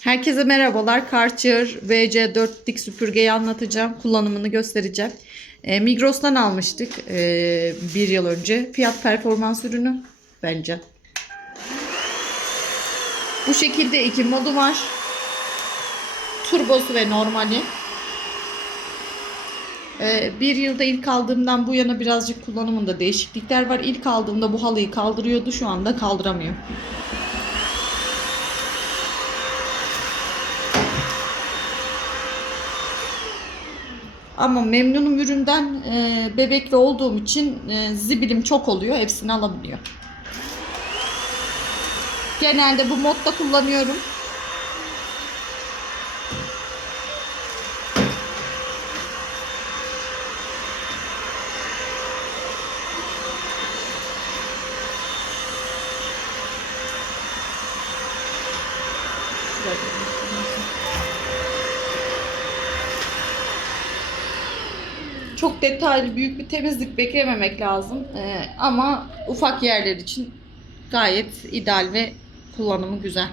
Herkese merhabalar. Karcher VC4 dik süpürgeyi anlatacağım. Kullanımını göstereceğim. E, Migros'tan almıştık e, bir yıl önce. Fiyat performans ürünü bence. Bu şekilde iki modu var. Turbosu ve normali. E, bir yılda ilk aldığımdan bu yana birazcık kullanımında değişiklikler var. İlk aldığımda bu halıyı kaldırıyordu. Şu anda kaldıramıyor. Ama memnunum üründen e, bebekli olduğum için e, zibilim çok oluyor. Hepsini alabiliyor. Genelde bu modda kullanıyorum. Çok detaylı büyük bir temizlik beklememek lazım. Ee, ama ufak yerler için gayet ideal ve kullanımı güzel.